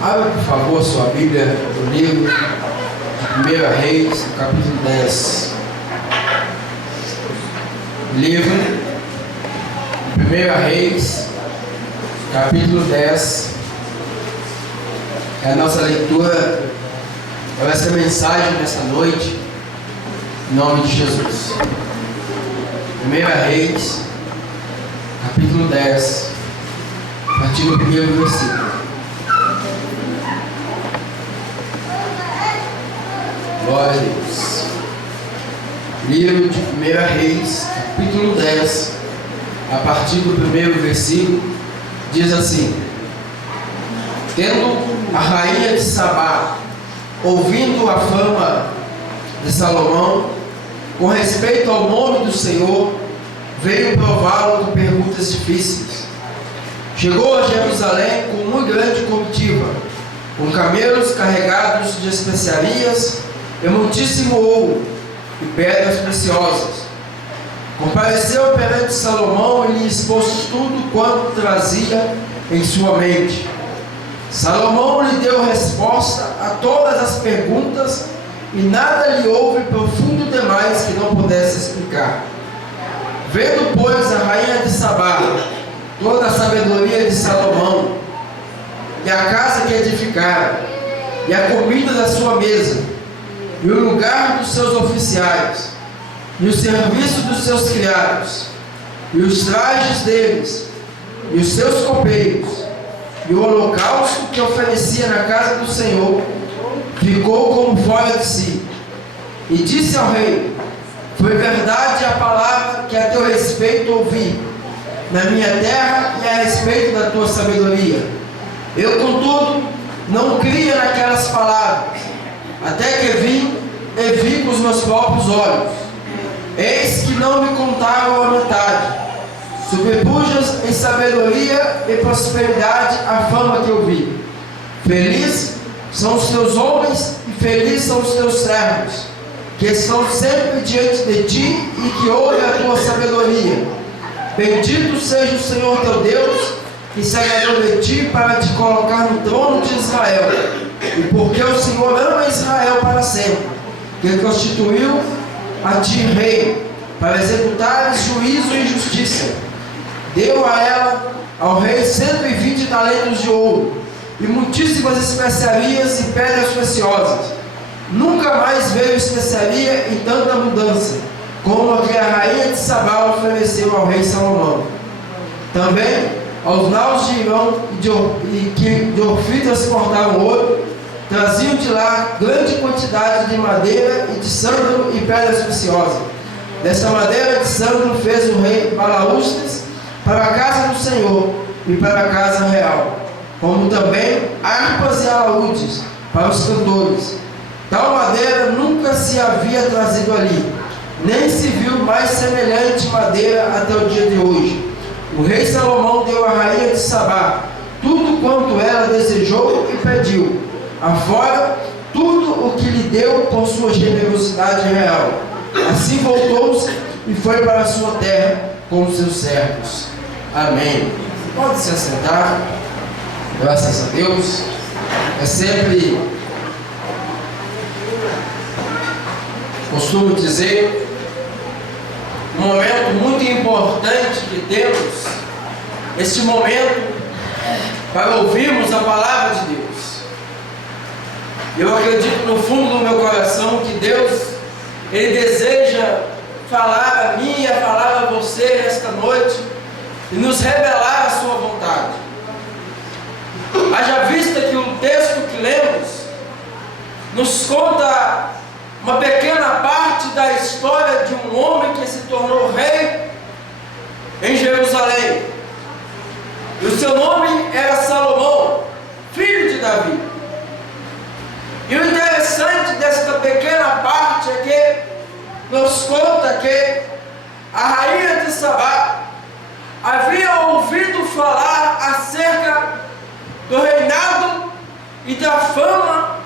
Abra, por favor, sua Bíblia no livro de 1 Reis, no capítulo 10. Livro de 1 Reis, capítulo 10. É a nossa leitura para essa mensagem nessa noite, em nome de Jesus. 1 Reis, capítulo 10, a partir do primeiro versículo. Glória a Deus. Livro de 1 Reis, capítulo 10, a partir do primeiro versículo, diz assim: Tendo a rainha de Sabá ouvindo a fama de Salomão com respeito ao nome do Senhor, veio prová-lo com perguntas difíceis. Chegou a Jerusalém com muito grande comitiva, com camelos carregados de especiarias e muitíssimo ouro e pedras preciosas. Compareceu perante Salomão e lhe expôs tudo quanto trazia em sua mente. Salomão lhe deu resposta a todas as perguntas, e nada lhe houve profundo demais que não pudesse explicar. Vendo, pois, a rainha de Sabá toda a sabedoria de Salomão, e a casa que edificara, e a comida da sua mesa, e o lugar dos seus oficiais, e o serviço dos seus criados, e os trajes deles, e os seus copeiros, e o holocausto que oferecia na casa do Senhor, ficou como fora de si. E disse ao rei: Foi verdade a palavra que a teu respeito ouvi na minha terra e a respeito da tua sabedoria. Eu, contudo, não cria naquelas palavras, até que vi com os meus próprios olhos. Eis que não me contaram a metade. Sobrepujas em sabedoria e prosperidade a fama que eu vi. Feliz são os teus homens e felizes são os teus servos, que estão sempre diante de ti e que ouvem a tua sabedoria. Bendito seja o Senhor teu Deus, que se agradou de ti para te colocar no trono de Israel. E porque o Senhor ama Israel para sempre, que constituiu a ti rei, para executares juízo e justiça. Deu a ela, ao rei, 120 talentos de ouro, e muitíssimas especiarias e pedras preciosas. Nunca mais veio especiaria em tanta mudança, como a que a rainha de Sabá ofereceu ao rei Salomão. Também aos naus de Irão e que de Ofir transportavam ouro, traziam de lá grande quantidade de madeira e de sândalo e pedras preciosas. Desta madeira de sândalo fez o rei balaústres para a casa do Senhor e para a casa real, como também harpas e alaúdes para os cantores. Tal madeira nunca se havia trazido ali, nem se viu mais semelhante madeira até o dia de hoje. O rei Salomão deu à rainha de Sabá tudo quanto ela desejou e pediu, afora tudo o que lhe deu por sua generosidade real. Assim voltou-se e foi para a sua terra com os seus servos. Amém. Pode se assentar. Graças a Deus. É sempre, costumo dizer, um momento muito importante que temos, este momento para ouvirmos a palavra de Deus. Eu acredito no fundo do meu coração que Deus, Ele deseja falar a mim e falar a você esta noite e nos revelar a sua vontade. Haja vista que o texto que lemos nos conta uma pequena parte da história de um homem que se tornou rei em Jerusalém. E o seu nome era Salomão, filho de Davi. E o interessante desta pequena parte é que nos conta que a rainha de Sabá havia ouvido falar acerca do reinado e da fama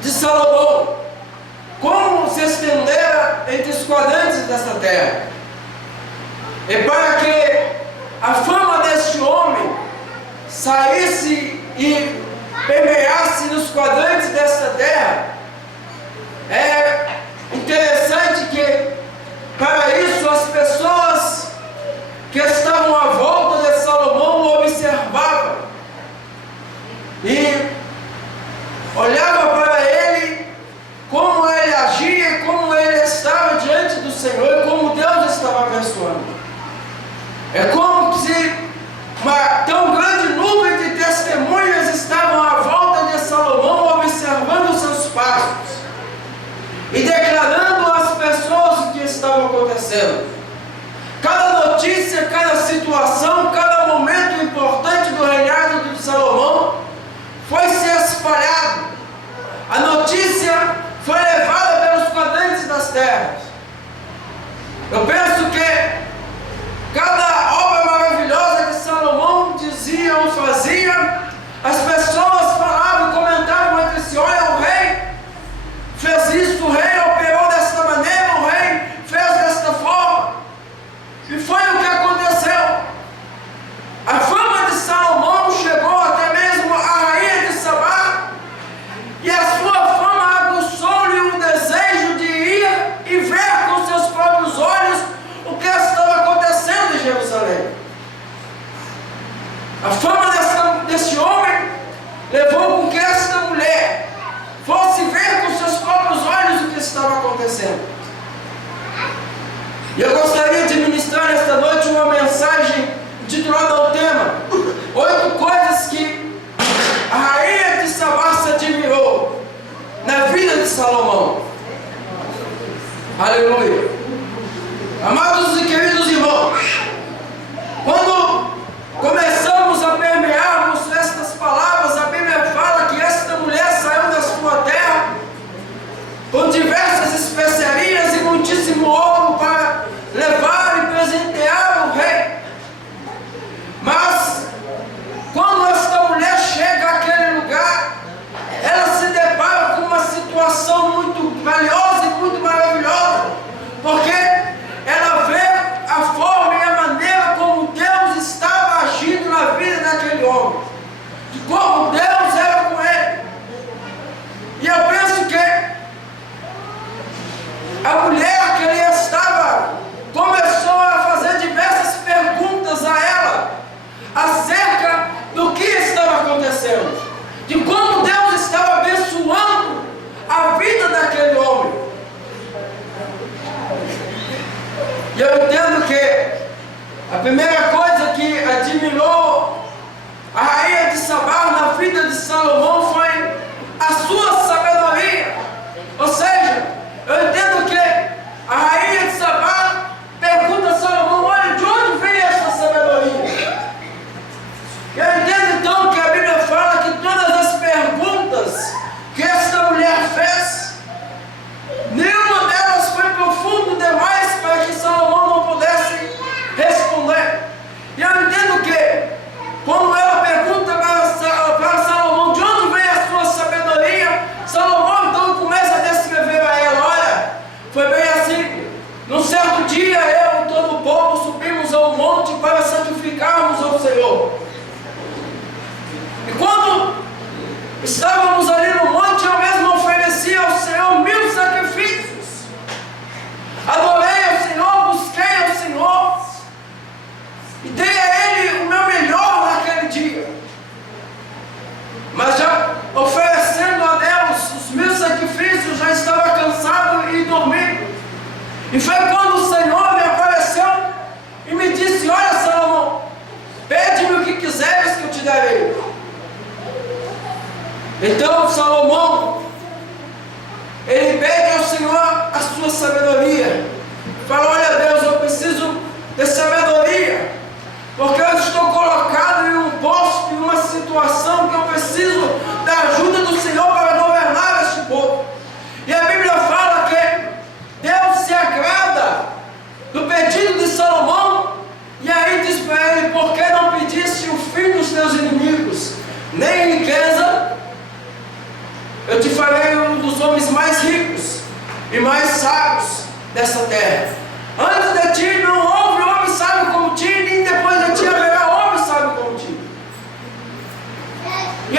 de Salomão, como se estendera entre os quadrantes desta terra. E para que a fama deste homem saísse e permeasse nos quadrantes desta terra. É interessante que, para isso, as pessoas que estavam à volta de Salomão o observavam e olhavam para ele, como ele agia, como ele estava diante do Senhor e como Deus estava abençoando. É como se uma tão grande nuvem de testemunhas estavam à volta de Salomão, observando os seus passos e declarando às pessoas o que estava acontecendo. Cada notícia, cada situação, cada momento importante do reinado de Salomão foi se espalhado. A notícia foi levada pelos quadrantes das terras. Eu penso que cada obra maravilhosa que Salomão dizia ou fazia, as pessoas falavam e comentavam entre si: olha, o rei fez isso, o rei operou desta maneira, o rei fez desta forma. E foi o que aconteceu. A fama de Salomão chegou até mesmo à rainha de Sabá, e a sua fama aguçou-lhe o desejo de ir e ver com seus próprios olhos o que estava acontecendo em Jerusalém. A fama desse homem levou com que esta mulher fosse ver com seus próprios olhos o que estava acontecendo. E eu gostaria de ministrar esta noite uma mensagem intitulada ao tema 8 coisas que a rainha de Sabá se admirou na vida de Salomão. Aleluia. Amados e queridos irmãos, quando começamos a permearmos estas palavras, a Bíblia fala que esta mulher saiu da sua terra com diversas especiarias e muitíssimo ouro para levar e presentear o rei. Mas quando esta mulher chega àquele lugar, ela se depara com uma situação muito valiosa e muito maravilhosa, porque ela vê a forma e a maneira como Deus estava agindo na vida daquele homem, de como Deus era com ele. E eu penso que a mulher que ali estava começou a fazer diversas perguntas a ela acerca do que estava acontecendo, de como Deus estava abençoando a vida daquele homem. E eu entendo que a primeira coisa que admirou a rainha de Sabá na vida de Salomão foi a sua sabedoria. Ou seja, eu entendo que a rainha de Sabá pergunta a Salomão: olha, de onde vem essa sabedoria? Eu entendo então que a Bíblia fala que todas as perguntas que esta mulher fez, nenhuma delas foi profundo demais para que Salomão não pudesse responder. E eu entendo que quando ela pergunta para Salomão de onde vem a sua sabedoria, Salomão então começa a descrever a ela: olha, foi bem assim. Num certo dia eu e todo o povo subimos ao monte para sacrificarmos ao Senhor. E quando estávamos ali no monte, eu mesmo ofereci ao Senhor 1000 sacrifícios. Adorei ao Senhor, busquei ao Senhor e dei a Ele o meu melhor naquele dia. Mas já oferecendo a Deus os 1000 sacrifícios, já estava cansado e dormindo. E foi quando o Senhor me apareceu e me disse: olha, Salomão, pede-me o que quiseres que eu te darei. Então Salomão, ele pede ao Senhor a sua sabedoria. Fala: olha, Deus, eu preciso de sabedoria, porque eu estou colocado em um posto, em uma situação que eu preciso da ajuda do Senhor para governar este povo. E a Bíblia fala que Deus se agrada do pedido de Salomão, e aí diz para ele: por que não pediste o fim dos teus inimigos, nem riqueza? Eu te farei um dos homens mais ricos e mais sábios dessa terra. Antes de ti não houve homem sábio como ti, nem depois de ti haverá homem sábio como ti. E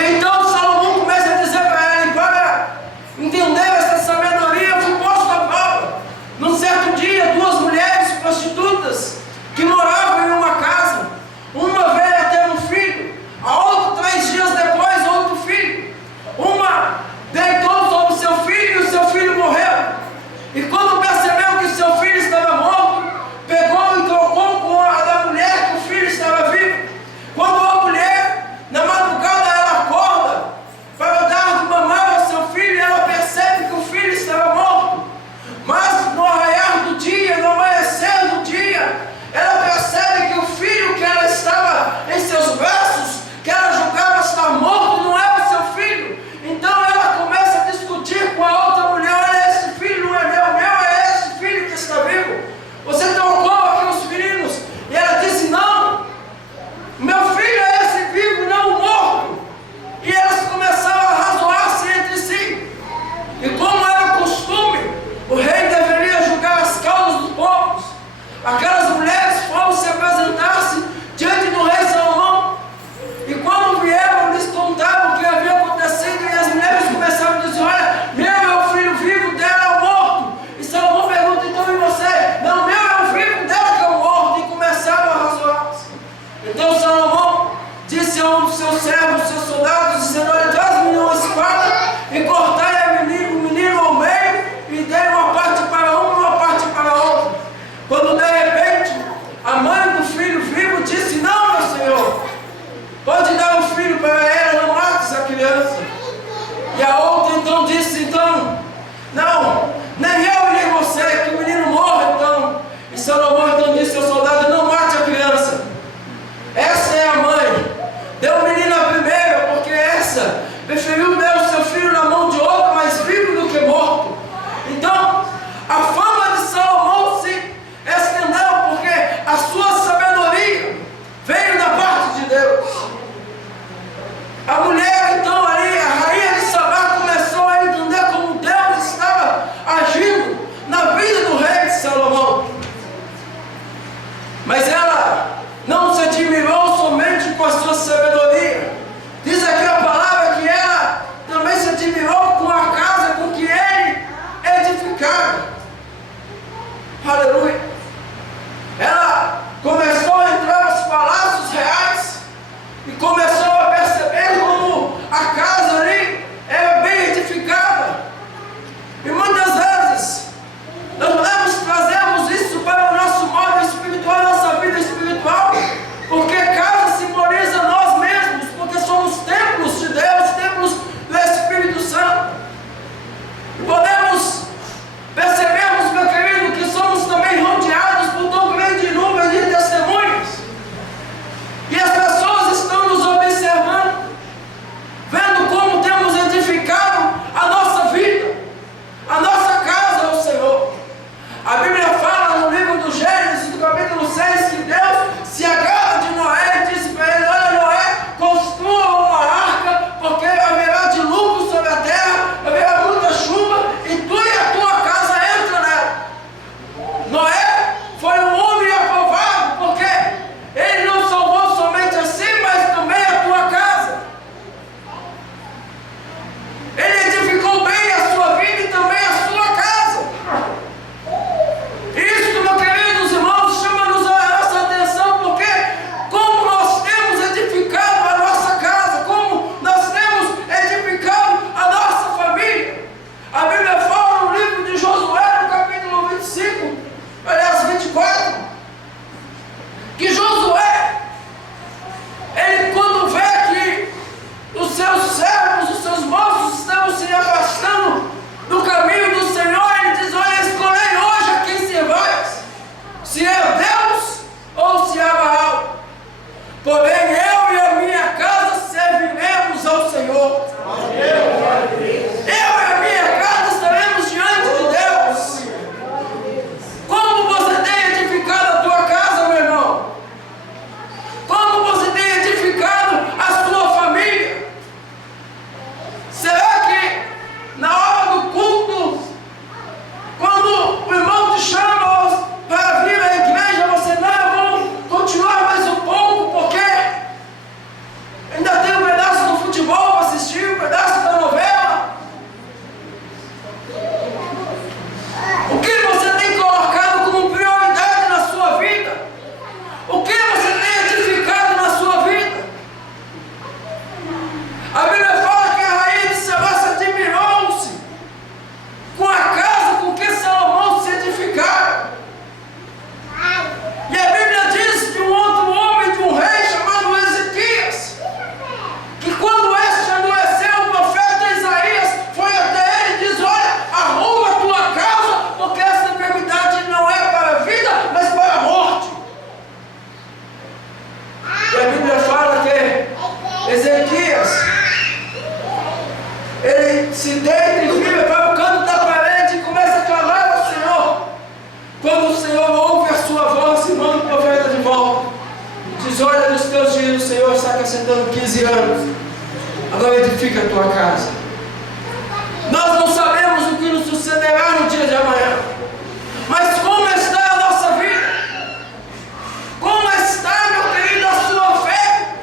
seus servos, seus soldados, dizendo: olha, traz-me uma espada e cortai o menino ao meio e dei uma parte para um e uma parte para outro. Quando de repente a mãe do filho vivo disse: não, meu senhor, pode dar o filho para ela, não mates a criança. E a outra então disse: então, não, nem eu nem você, que o menino morra então. E Salomão então disse ao soldado: não mate a criança. Essa é a mãe. Deu o menino a primeira, porque essa preferiu dar o seu filho na mão de outro, mais vivo do que morto. Então, a fama de Salomão se estendeu, porque a sua sabedoria veio da parte de Deus. A mulher, então, ali, a rainha de Sabá, começou a entender como Deus estava agindo na vida do rei de Salomão. Mas ela não se admirou somente com a sua sabedoria. Diz aqui a palavra que ela também se admirou com a casa com que ele edificava. Aleluia. Ela começou a entrar nos palácios reais e começou a perceber como a casa ali era bem edificada. E muitas vezes nós trazemos isso para o nosso modo espiritual, nossa vida espiritual, porque casa simboliza nós mesmos, porque somos templos de Deus, templos do Espírito Santo. E podemos percebermos, meu querido, que somos também rodeados por tão grande número de testemunhas. E as pessoas estão nos observando, vendo como temos edificado a nossa vida, a nossa casa ao Senhor. A Bíblia fala no livro do Gênesis, do capítulo 6, que Deus se agrada de Noé e disse para ele: olha, Noé, construa uma arca, porque haverá dilúvio sobre a terra, haverá muita chuva, e tu e a tua casa entram nela. Noé foi um homem aprovado, porque ele não salvou somente a si, mas também a tua casa. Ele edificou bem a sua vida e também a sua casa. Isso, meus queridos irmãos, chama-nos a nossa atenção, porque como nós temos edificado a nossa casa, como nós temos edificado a nossa família. A Bíblia fala no livro de Josué, no capítulo 25, aliás 24, que Josué, ele quando vê que os seus servos, os seus moços estão se afastando do caminho do Senhor, ele diz: olha, escolhei hoje a quem servais, se é Deus ou se é Baal. Porém eu e a minha casa serviremos ao Senhor. Eu e a minha casa estaremos diante de Deus. Como você tem edificado a tua casa, meu irmão? Como você tem edificado a sua família? Será que na hora do culto, quando o irmão te chama para vir à igreja, você: não, eu vou continuar mais um pouco, porque ainda tem um pedaço do futebol para assistir, um pedaço da novela? O que você tem colocado como prioridade na sua vida? O que você tem edificado na sua vida? A Bíblia fala que a rainha de Sabá se admirou-se com a casa com que Salomão se edificava. E a Bíblia diz de um outro homem, de um rei chamado Ezequias, que quando este adoeceu, o profeta Isaías foi até ele e diz: olha, arruma a tua casa, porque essa enfermidade não é para a vida, mas para a morte. E a Bíblia fala que Ezequias, ele se deita e vira para o canto da parede e começa a clamar ao Senhor. Quando o Senhor ouve a sua voz e manda o profeta de volta, diz: olha, nos teus dias o Senhor está acrescentando 15 anos, agora edifica a tua casa. Nós não sabemos o que nos sucederá no dia de amanhã, mas como está a nossa vida? Como está, meu querido, a sua fé?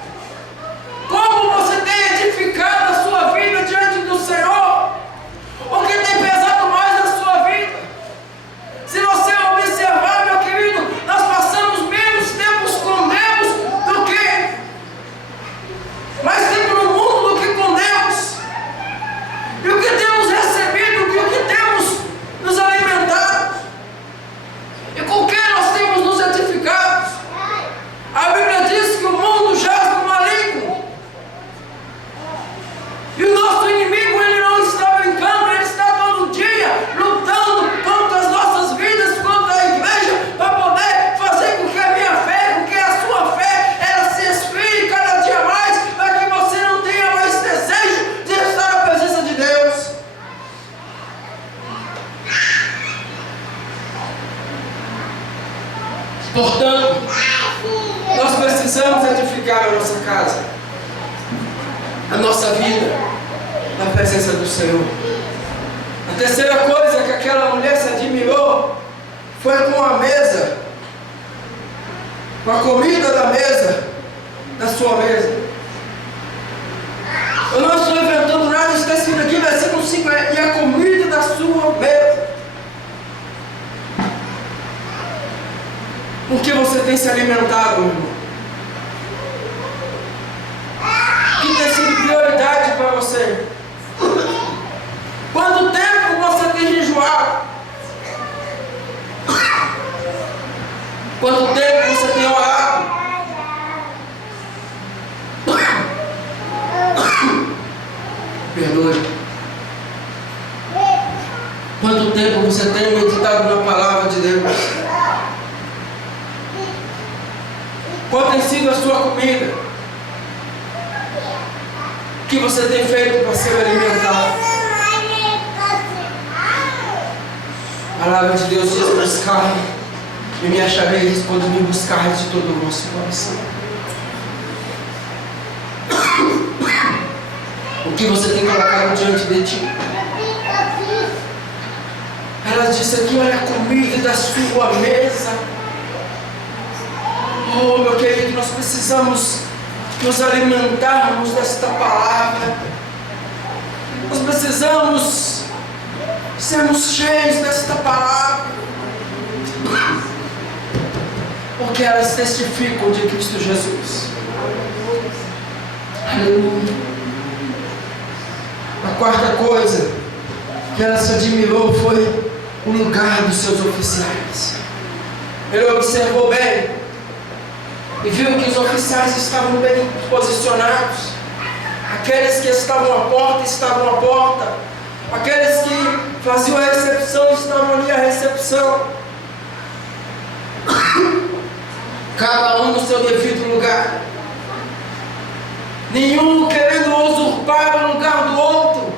Como você tem edificado a sua vida diante do Senhor? O que tem pesado mais na sua vida? Se você observar, meu querido, nós passamos menos tempos com Deus do que Portanto, nós precisamos edificar a nossa casa, a nossa vida, na presença do Senhor. A terceira coisa que aquela mulher se admirou foi com a mesa, com a comida da mesa, da sua mesa. Eu não estou inventando nada, está escrito aqui, versículo 5, e a comida da sua mesa. Com que você tem se alimentado, meu irmão? O que tem sido prioridade para você? Quanto tempo você tem jejuado? Quanto tempo você tem orado? Perdoe. Quanto tempo você tem meditado na palavra de Deus? Qual tem sido a sua comida? O que você tem feito para ser alimentado? A palavra de Deus diz: buscar e me achareis quando me buscares de todo o vosso coração. O que você tem colocado diante de ti? Ela disse aqui: olha a comida da sua mesa. Oh, meu querido, nós precisamos nos alimentarmos desta palavra. Nós precisamos sermos cheios desta palavra, porque elas testificam de Cristo Jesus. Aleluia. A quarta coisa que ela se admirou foi o lugar dos seus oficiais. Ele observou bem e viu que os oficiais estavam bem posicionados. Aqueles que estavam à porta estavam à porta. Aqueles que faziam a recepção estavam ali à recepção. Cada um no seu devido lugar. Nenhum querendo usurpar o lugar do outro,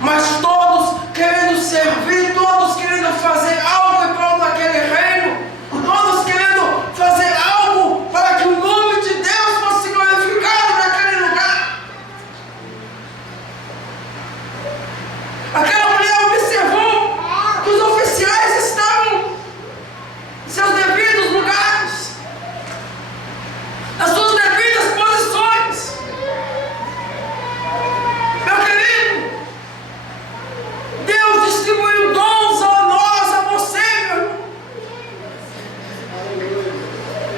mas todos querendo servir, todos querendo fazer algo em prol daquele reino, todos querendo fazer algo para que o nome de Deus fosse glorificado naquele lugar. Aquela mulher observou que os oficiais estavam em seus devidos lugares, nas suas devidas posições. Meu querido, Deus distribuiu dons a nós, a você, meu irmão.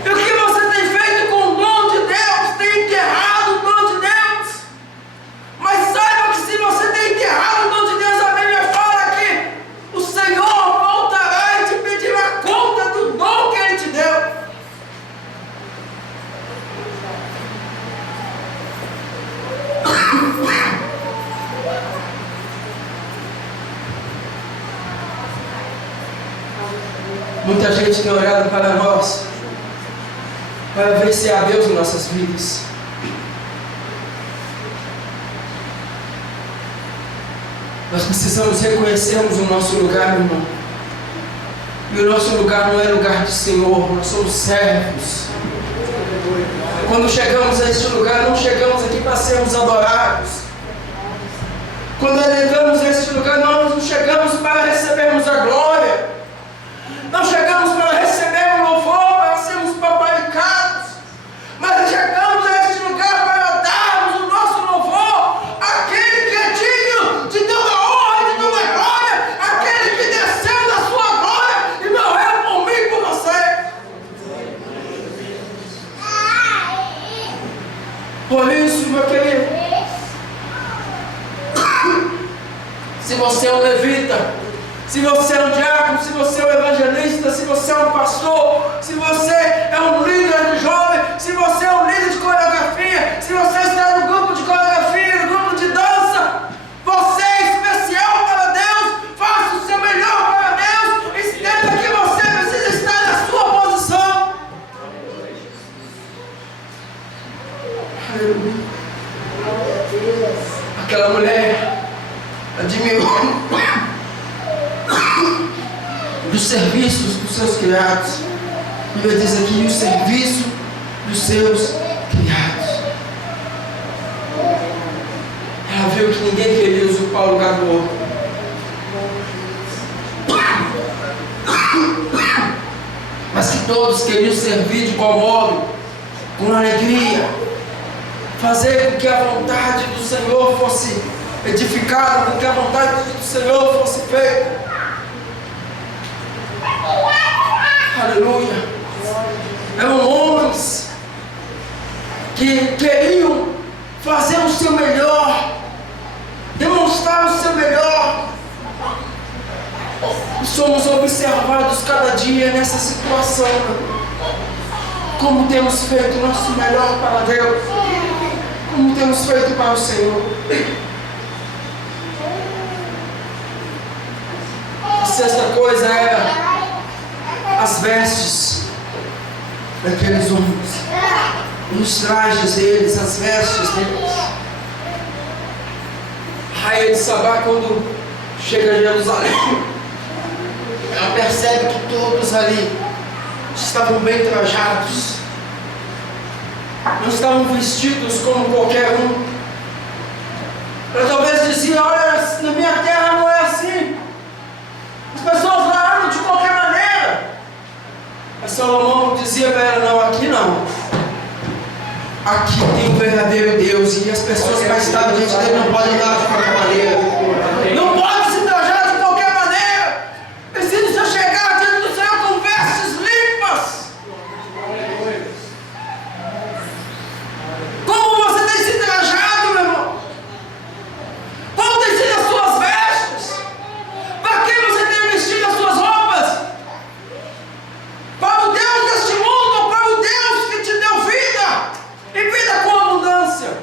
E o que você tem feito com o dom de Deus? Tem enterrado o dom de Deus. Mas saiba que se você tem enterrado o dom de Deus, a Bíblia fala que o Senhor voltará e te pedirá conta do dom que Ele te deu. Muita gente tem olhado para nós para ver se há Deus em nossas vidas. Nós precisamos reconhecermos o nosso lugar, meu irmão. E o nosso lugar não é lugar de Senhor, nós somos servos. Quando chegamos a este lugar, não chegamos aqui para sermos adorados. Quando entramos neste lugar, nós não chegamos para recebermos a glória. Não chegamos para receber o louvor, para sermos paparicados. Mas chegamos a este lugar para darmos o nosso louvor àquele que é digno de toda honra e de toda glória, aquele que desceu da sua glória e morreu por mim e por você. Por isso, meu querido, se você é um levita, se você é um diácono, se você é um evangelista, se você é um pastor, se você é um líder de jovem, se você é um líder de coreografia, se você está no grupo de coreografia, no grupo de dança, você é especial para Deus, faça o seu melhor para Deus, entenda que você precisa estar na sua posição. Aleluia. Aquela mulher admirou dos serviços dos seus criados. A Bíblia diz aqui: e o serviço dos seus criados. Ela viu que ninguém queria usurpar o lugar do outro. Mas que todos queriam servir de igual modo, com alegria, fazer com que a vontade do Senhor fosse edificada, com que a vontade do Senhor fosse feita. Aleluia. Eram homens que queriam fazer o seu melhor, demonstrar o seu melhor. E somos observados cada dia nessa situação. Como temos feito o nosso melhor para Deus, como temos feito para o Senhor. A sexta coisa era as vestes daqueles homens, os trajes deles, as vestes deles. A rainha de Sabá, quando chega a Jerusalém, ela percebe que todos ali estavam bem trajados, não estavam vestidos como qualquer um. Ela talvez dizia: olha, na minha terra não é assim, as pessoas lá andam de qualquer maneira. Mas Salomão dizia para ela: não, aqui não, aqui tem um verdadeiro Deus, e as pessoas que estão diante dele não podem andar de qualquer maneira, não podem se trajar de qualquer maneira, precisam chegar diante do Senhor com vestes limpas. Como você tem se trajado, meu irmão? Como tem sido as suas vestes? Para que você tem vestido as suas roupas? Para o Deus deste mundo, ou para o Deus que te deu vida, e vida com abundância?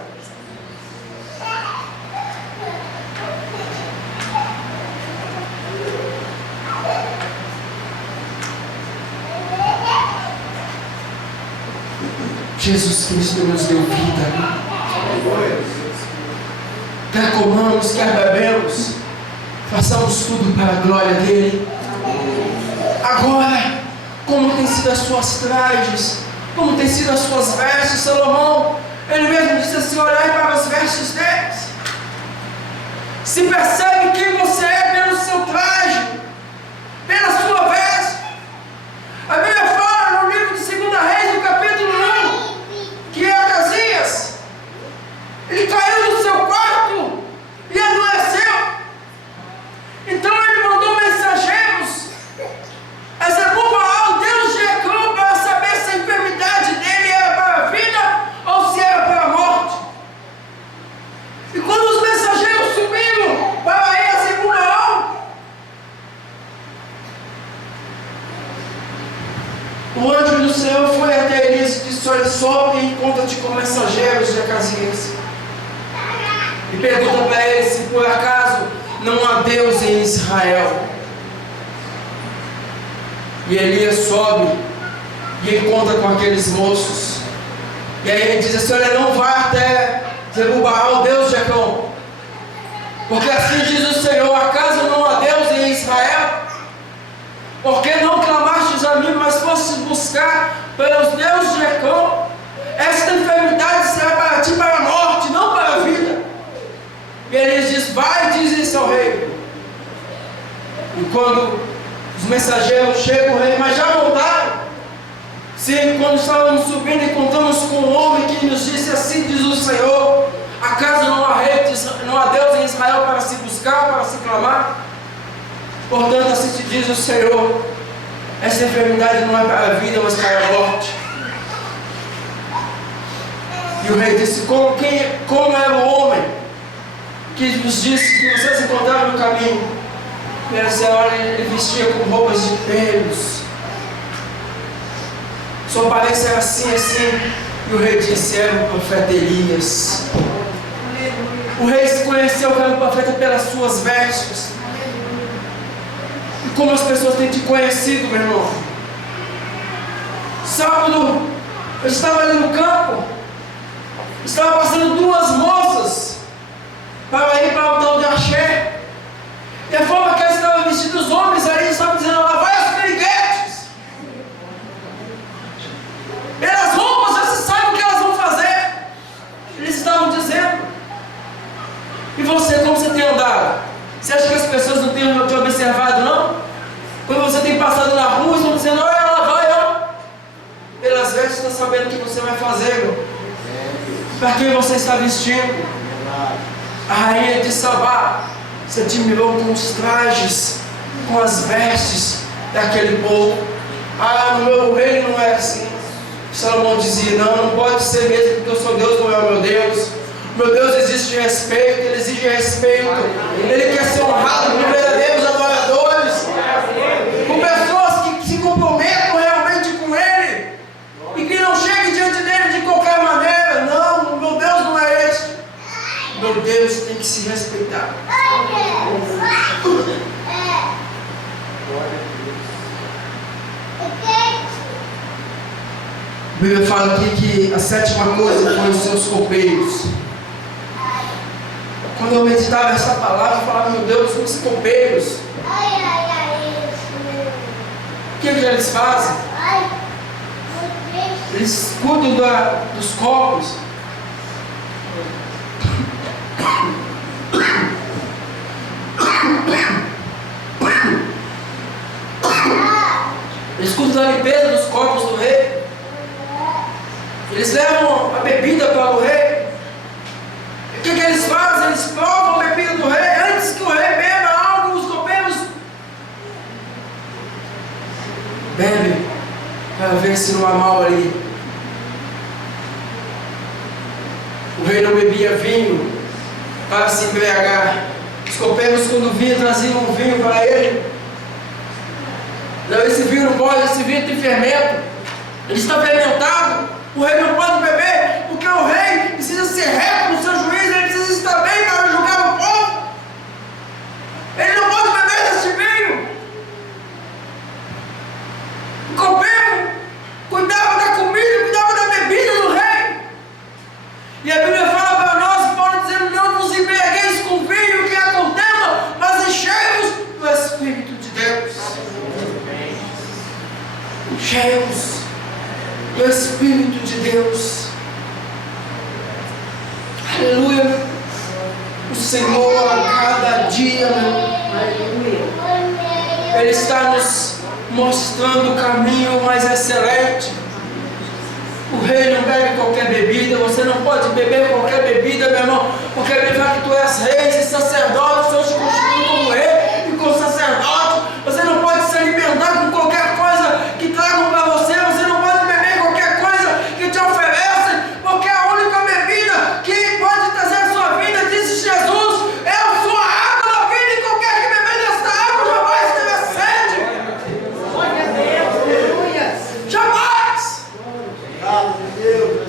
Jesus Cristo nos deu vida. Quer comamos, quer bebemos, façamos tudo para a glória dele. Agora, como tem sido as suas trajes, como tem sido as suas vestes? Salomão, ele mesmo disse assim: olhai para as vestes deles, se percebe quem você é pelo seu traje, pela sua veste. A Bíblia fala no livro de 2 Reis, no capítulo 1, que Acasias, ele caiu no seu quarto e adoeceu. Então ele mandou mensageiros a Zerubabel, Deus de Ecrón, para saber se a enfermidade dele era para a vida ou se era para a morte. E quando os mensageiros subiram para ir a Zerubabel, o anjo do Senhor foi até Elias e disse: olha, sobe e encontra-te com mensageiros de Acasias, e pergunta para ele se por acaso não há Deus em Israel. E Elias sobe e encontra com aqueles moços, e aí ele diz assim: olha, não vá até Zerubabel, Deus de Ecrón, porque assim diz o Senhor: acaso não há Deus em Israel? Porque não clamastes a mim, mas fostes buscar pelos deuses de Ecrón? Esta enfermidade será para ti para a morte, não para a vida. E Elias diz: vai, diz isso ao rei. E quando os mensageiros chegam, o rei: mas já voltaram? Sim, quando estávamos subindo, encontramos com um homem que nos disse: assim diz o Senhor: acaso não há Deus em Israel para se buscar, para se clamar? Portanto, assim te diz o Senhor: esta enfermidade não é para a vida, mas para a morte. E o rei disse: como era o homem que vos disse que vocês encontraram no caminho? E ela disse: olha, ele vestia com roupas de pelos, sua aparência era assim, assim. E o rei disse: era o profeta Elias. O rei se conheceu que era o profeta pelas suas vestes. E como as pessoas têm te conhecido, meu irmão? Sábado, eu estava ali no campo, estava passando duas moças para ir para o tal de Axé, e a forma que elas estavam vestidas, os homens ali estavam dizendo: lá vai as piriguetes. E você, como você tem andado? Você acha que as pessoas não têm te observado, não? Quando você tem passado na rua, estão dizendo, olha, ela vai, ó. Pelas vestes, está sabendo o que você vai fazer, meu. Para quem você está vestindo? A rainha de Sabá se admirou com os trajes, com as vestes daquele povo. Ah, no meu reino não é assim. Salomão dizia, não pode ser mesmo, porque eu sou Deus, não é o meu Deus. Meu Deus exige respeito, Ele exige respeito. Ele quer ser honrado por verdadeiros adoradores, por pessoas que se comprometam realmente com Ele e que não cheguem diante dele de qualquer maneira. Não, meu Deus não é esse. Meu Deus tem que se respeitar. A Bíblia fala aqui que a sétima coisa foi os seus copeiros. Quando eu meditava essa palavra, eu falava, meu Deus, os copeiros. O que eles fazem? Eles cuidam dos copos. Eles cuidam da limpeza dos copos do rei. Eles levam a bebida para o rei. O que eles fazem? Eles provam a bebida do rei. Antes que o rei beba algo, os copeiros bebem para ver se não há mal ali. O rei não bebia vinho para se embriagar. Os copeiros, quando vinham, traziam um vinho para ele. Não, esse vinho não pode, esse vinho tem fermento. Ele está fermentado. O rei não pode beber, porque o rei precisa ser reto no seu juízo, ele precisa estar bem para julgar o povo. Ele não pode beber desse vinho. O copeiro cuidava da comida, cuidava da bebida do rei. E a Bíblia fala para nós, Paulo dizendo, não vos embriagueis com vinho que é contenda, mas enchei-vos do Espírito de Deus. Enchei-vos do Espírito de Deus. Aleluia. O Senhor a cada dia, Ele está nos mostrando o caminho mais excelente. O rei não bebe qualquer bebida. Você não pode beber qualquer bebida, meu irmão, porque ele fala que tu és rei e sacerdote. O Senhor te constituiu como rei e como sacerdote. Você não pode se alimentar com qualquer coisa que tragam para você. Você não pode beber qualquer coisa que te oferecem, porque a única bebida que pode trazer a sua vida, disse Jesus, eu sou a água da vida, e qualquer que beber desta água jamais terá sede. Glória a Deus, aleluia. Jamais. Deus.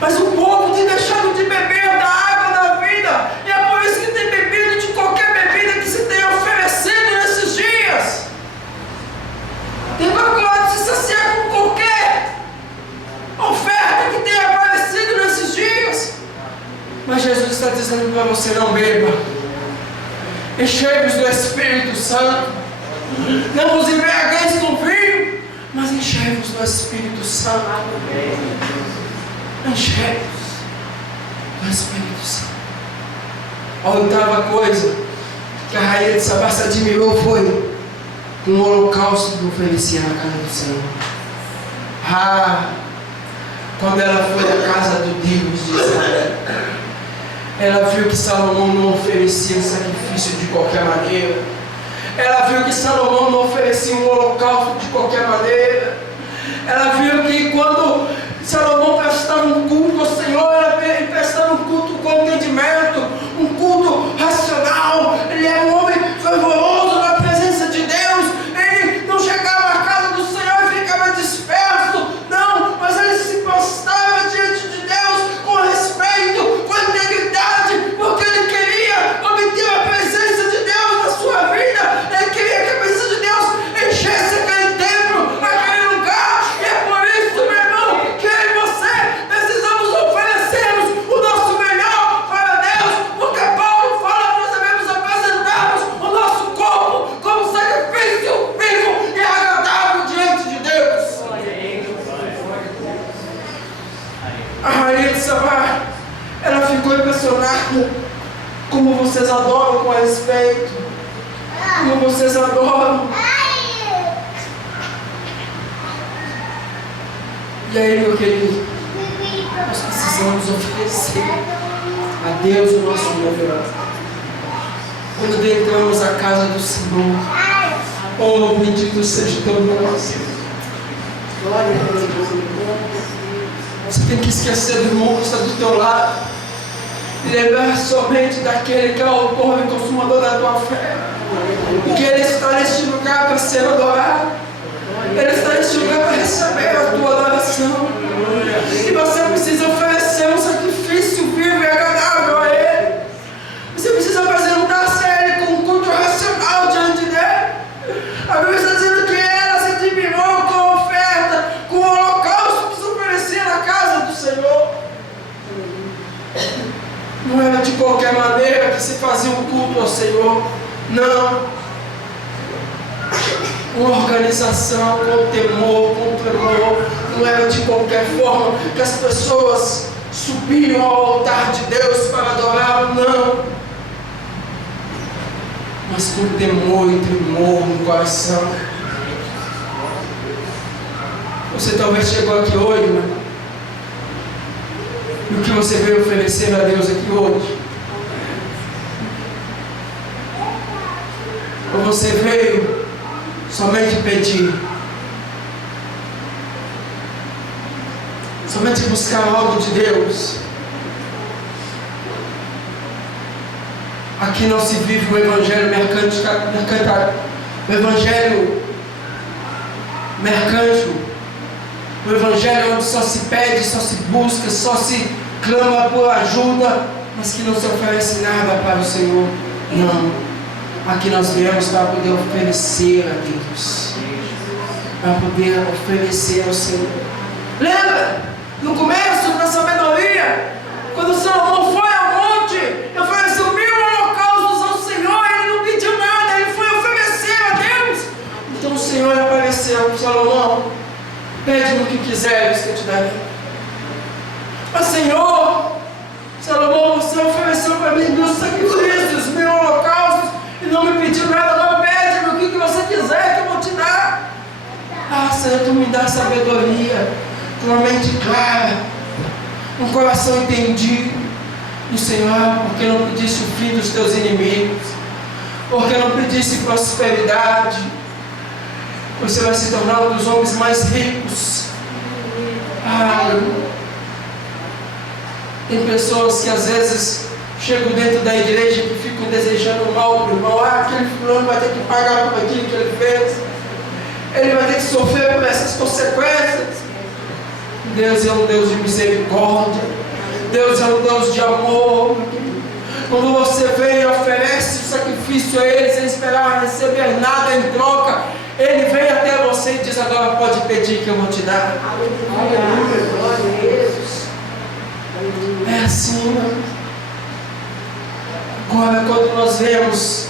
Mas o povo tem deixado de beber da água da vida, e é por isso que tem bebido de qualquer bebida que se tenha oferecido nesses dias. Tem procurado se saciar com qualquer oferta que tenha aparecido nesses dias. Mas Jesus está dizendo para você, não beba. Enchei-vos do Espírito Santo. Não vos embriagueis com vinho, mas enchei-vos do Espírito Santo. Enchei-vos do Espírito Santo. A oitava coisa que a rainha de Sabá se admirou foi um holocausto que oferecia na casa do Senhor. Quando ela foi à casa do Deus de Israel, ela viu que Salomão não oferecia um sacrifício de qualquer maneira. Ela viu que Salomão não oferecia um holocausto de qualquer maneira. Ela viu que quando Salomão prestava um culto ao Senhor, ele prestava um culto com entendimento, um culto racional. Ele era um homem fervoroso na presença de Deus. Ele não chegava à casa do Senhor e ficava disperso, não, mas ele se prostrava diante de Deus com respeito, com integridade, porque ele queria obter a presença de Deus na sua vida. Ele queria que a presença de Deus enchesse aquele templo, aquele lugar. E é por isso, meu irmão, que eu e você precisamos oferecermos o nosso melhor para Deus, porque Paulo fala que nós devemos apresentarmos o nosso corpo como sacrifício vivo e agradável diante de Deus. A rainha de Sabá, ela ficou impressionada como vocês adoram com respeito, como vocês adoram. E aí, meu querido, nós precisamos oferecer a Deus o nosso melhor. Quando adentramos a casa do Senhor, oh, bendito seja o teu nome. Você tem que esquecer do irmão que está do teu lado e lembrar somente daquele que é o autor e consumador da tua fé, e que Ele está neste lugar para ser adorado. Ele está neste lugar para receber a tua adoração. E você precisa oferecer um sacrifício vivo e agradável a Ele. Você precisa apresentar-se a Ele com um culto racional diante dEle. A Bíblia está dizendo que ela se admirou com a oferta, com o holocausto que se oferecia na casa do Senhor. Não era de qualquer maneira que se fazia um culto ao Senhor. Não. Com organização, com temor, com tremor. Não era de qualquer forma que as pessoas subiam ao altar de Deus para adorá-lo, não. Mas com temor e tremor no coração. Você talvez chegou aqui hoje, né? E o que você veio oferecer a Deus aqui hoje? Ou você veio somente pedir, somente buscar algo de Deus? Aqui não se vive o evangelho mercante, o evangelho mercante, o evangelho onde só se pede, só se busca, só se clama por ajuda, mas que não se oferece nada para o Senhor. Não. Aqui nós viemos para poder oferecer a Deus, para poder oferecer ao Senhor. Lembra? No começo da sabedoria, quando Salomão foi ao monte, ofereceu 1000 holocaustos ao Senhor, ele não pediu nada, ele foi oferecer a Deus. Então o Senhor apareceu para Salomão: pede-me o que quiseres que eu te darei. Mas Senhor, Salomão, você ofereceu para mim 1000 sacrifícios, 1000 holocaustos, e não me pediu nada. Não, pede-me o que você quiser que eu vou te dar. Ah, Senhor, tu me dá sabedoria, uma mente clara, um coração entendido. E Senhor, porque não pediste o fim dos teus inimigos, porque não pediste prosperidade, você vai se tornar um dos homens mais ricos. Ah, tem pessoas que às vezes chegam dentro da igreja que ficam desejando mal para o irmão. Ah, aquele fulano vai ter que pagar por aquilo que ele fez, ele vai ter que sofrer por essas consequências. Deus é um Deus de misericórdia, Deus é um Deus de amor. Quando você vem e oferece o sacrifício a Ele sem esperar receber nada em troca, Ele vem até você e diz: agora pode pedir que eu vou te dar. É assim, né? Agora, quando nós vemos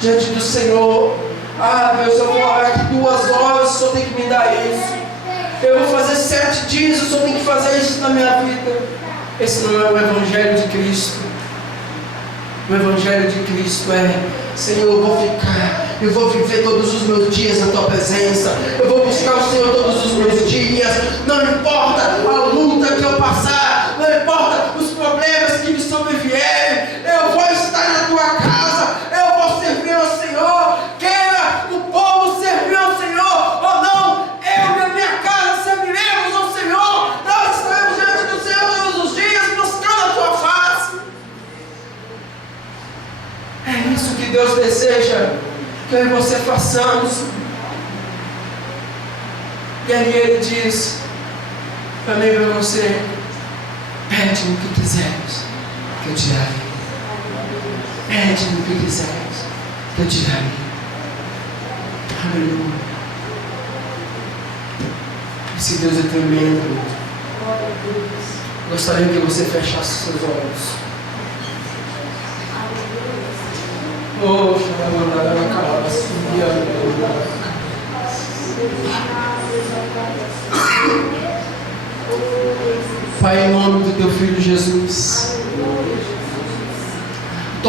diante do Senhor: ah, Deus, eu vou orar aqui 2 horas, o Senhor tem que me dar isso. Eu vou fazer 7 dias, o Senhor tem que fazer isso na minha vida. Esse não é o Evangelho de Cristo. O Evangelho de Cristo é: Senhor, eu vou ficar, eu vou viver todos os meus dias na Tua presença, eu vou buscar o Senhor todos os meus dias, não importa a luta que eu passar, não importa os problemas que me sobrevierem, eu vou estar na Tua casa, eu vou servir ao Senhor, queira o povo servir ao Senhor ou não, eu e a minha casa serviremos ao Senhor. Nós estaremos diante do Senhor todos os dias, buscando a Tua face. É isso que Deus deseja que eu e você façamos. E aí Ele diz para mim e para você: pede-me o que quiseres que eu te darei. Pede-me o que quiseres que eu te darei. Aleluia. Esse Deus é tremendo. Gostaria que você fechasse seus olhos. Oh, Pai, em nome do Teu Filho Jesus,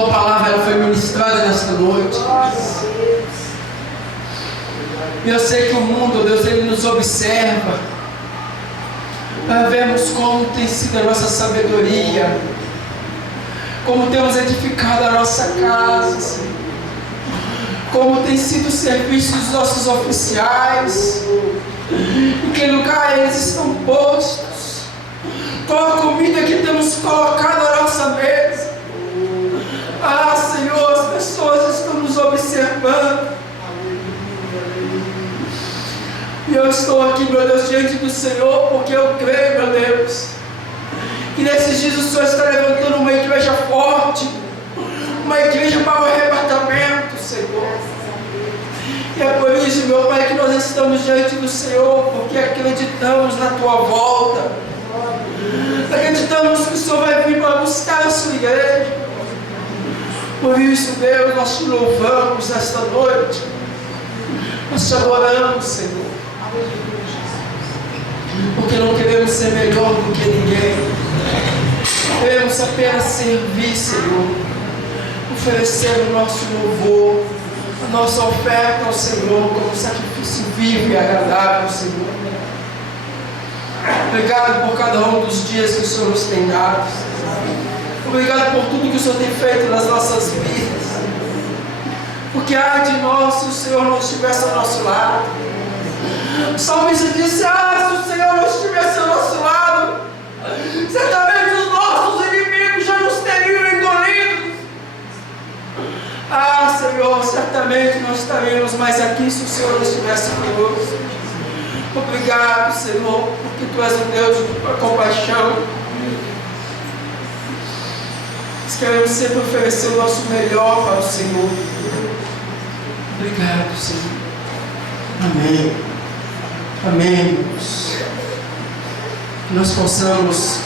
Tua palavra ela foi ministrada nesta noite. E eu sei que o mundo, Deus, ele nos observa para vermos como tem sido a nossa sabedoria, como temos edificado a nossa casa, Senhor, como tem sido o serviço dos nossos oficiais, em que lugar eles estão postos, qual a comida que temos colocado à nossa mesa. Ah, Senhor, as pessoas estão nos observando. E eu estou aqui, meu Deus, diante do Senhor, porque eu creio, meu Deus, que nesses dias o Senhor está levantando uma igreja forte, uma igreja para o arrebatamento, Senhor. E é por isso, meu Pai, que nós estamos diante do Senhor, porque acreditamos na Tua volta, acreditamos que o Senhor vai vir para buscar a Sua igreja. Por isso, Deus, nós te louvamos nesta noite, nós te adoramos, Senhor, porque não queremos ser melhor do que ninguém, queremos apenas servir, Senhor, oferecer o nosso louvor, a nossa oferta ao Senhor como sacrifício vivo e agradável, Senhor. Obrigado por cada um dos dias que o Senhor nos tem dado. Obrigado por tudo que o Senhor tem feito nas nossas vidas. Porque ai de nós se o Senhor não estivesse ao nosso lado. O salmista disse: se o Senhor não estivesse ao nosso lado, certamente os nossos inimigos já nos teriam engolido. Ah, Senhor, certamente nós estaríamos mais aqui se o Senhor não estivesse conosco. Obrigado, Senhor, porque Tu és um Deus de compaixão. Nós queremos sempre oferecer o nosso melhor para o Senhor. Obrigado, Senhor. Amém. Amém, irmãos. Que nós possamos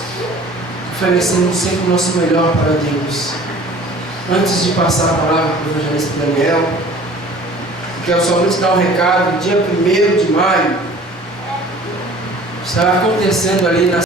oferecermos sempre o nosso melhor para Deus. Antes de passar a palavra para o evangelista Daniel, quero somente dar um recado. Dia 1º de maio estará acontecendo ali na